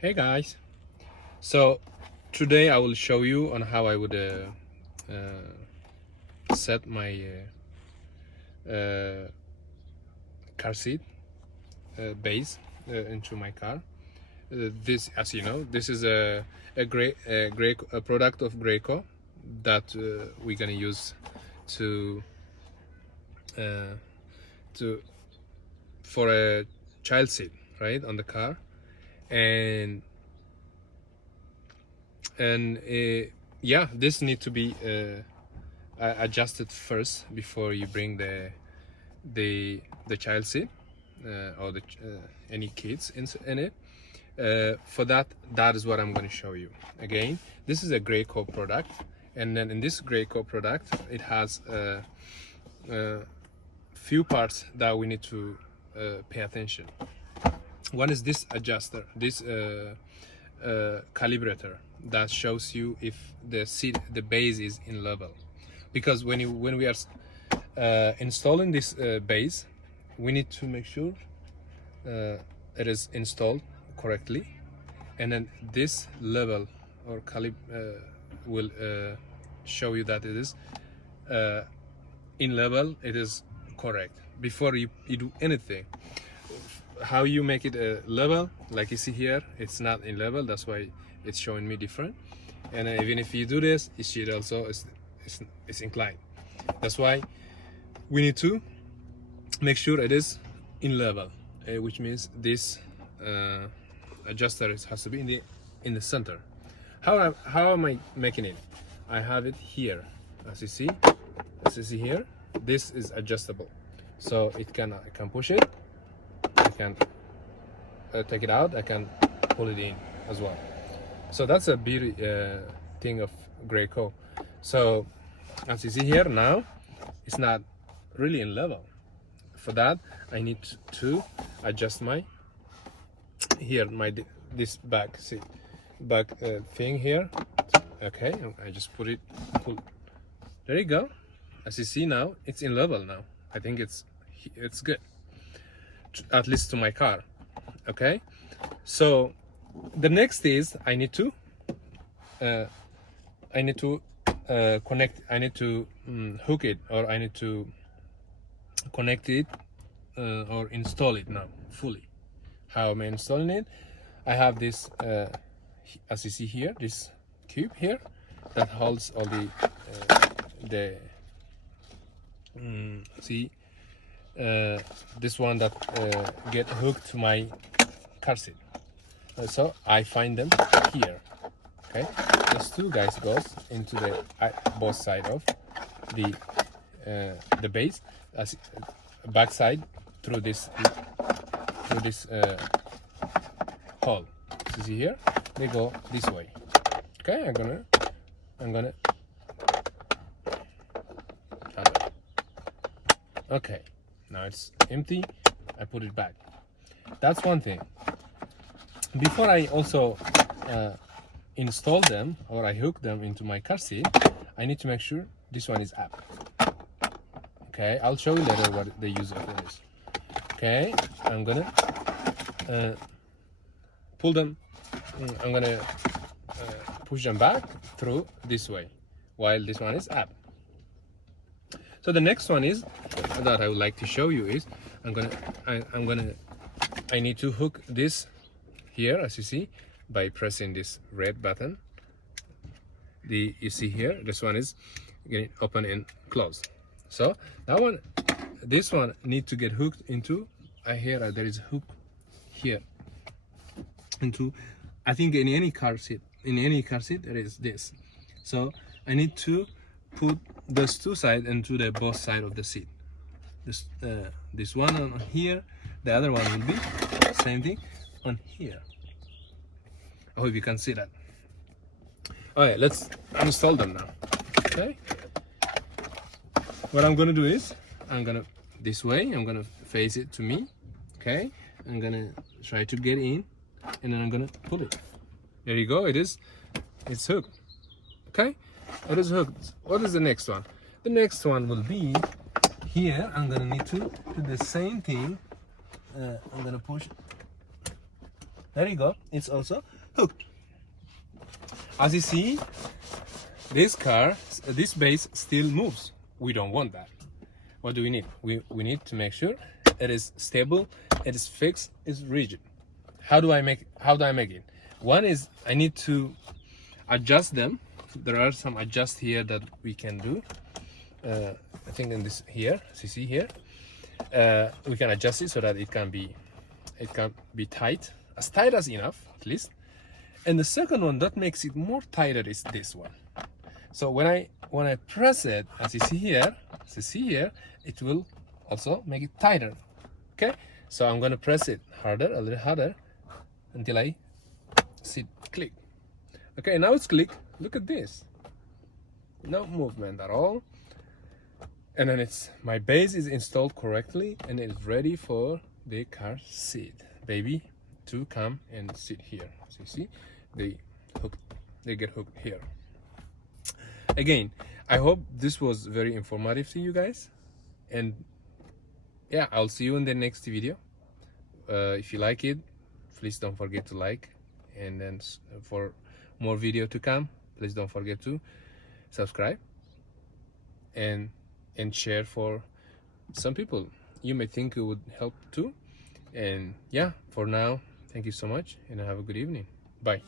Hey guys, so today I will show you on how I would set my car seat base into my car. This, as you know, this is a product of Graco that we're gonna use to uh, to for a child seat, right, on the car. and yeah, this need to be adjusted first before you bring the child seat or any kids in it. For that is what I'm going to show you. Again, this is a Graco product, and then in this Graco product it has few parts that we need to pay attention. One is this adjuster, this calibrator that shows you if the base is in level, because when we are installing this base, we need to make sure it is installed correctly, and then this level or will show you that it is in level, it is correct before you do anything. How you make it a level, like you see here, it's not in level, that's why it's showing me different. And even if you do this, it should also it's inclined. That's why we need to make sure it is in level, which means this adjuster has to be in the center. How am I making it? I have it here, as you see here. This is adjustable, so I can push it, I can take it out, I can pull it in as well. So that's a beauty thing of Graco. So as you see here now, it's not really in level. For that, I need to adjust my this back thing here. Okay, I just pull. There you go. As you see now, it's in level now. I think it's good, at least to my car. Okay, so the next is I need to connect. I need to hook it, or I need to connect it or install it now fully. How am I installing it? I have this as you see here, this cube here that holds all this one that get hooked to my car seat. So I find them here. Okay, those two guys goes into the both side of the base, as back side through this hole. So see here, they go this way. Okay, I'm gonna okay, now it's empty. I put it back. That's one thing. Before I also install them, or I hook them into my car seat, I need to make sure this one is up. Okay, I'll show you later what the use of it is. Okay, I'm gonna pull them. I'm gonna push them back through this way, while this one is up. So the next one is that I would like to show you is I need to hook this here, as you see, by pressing this red button. You see here, this one is getting open and closed. So this one need to get hooked into. I hear there is a hook here into. I think in any car seat there is this. So I need to put those two sides into the both side of the seat. This one on here, the other one will be same thing on here. I hope you can see that. Okay, let's install them now. Okay, what I'm gonna do is I'm gonna face it to me. Okay, I'm gonna try to get in, and then I'm gonna pull it. There you go. It's hooked. Okay, it is hooked. What is the next one? The next one will be here. I'm gonna need to do the same thing. I'm gonna push There you go. It's also hooked. As you see, this base still moves. We don't want that. What do we need? We need to make sure it is stable, it is fixed, it's rigid. How do I make it? One is I need to adjust them. There are some adjust here that we can do. I think in this here, as you see here, we can adjust it so that it can be tight as enough at least. And the second one that makes it more tighter is this one. So when I press it, as you see here, it will also make it tighter. Okay, so I'm gonna press it harder, a little harder, until I see it click. Okay, now it's click. Look at this. No movement at all. And then my base is installed correctly, and it's ready for the car seat baby to come and sit here. So you see, they get hooked here. Again, I hope this was very informative to you guys, and yeah, I'll see you in the next video. If you like it, please don't forget to like, and then for more video to come, please don't forget to subscribe and share for some people you may think it would help too. And yeah, for now, thank you so much, and have a good evening. Bye.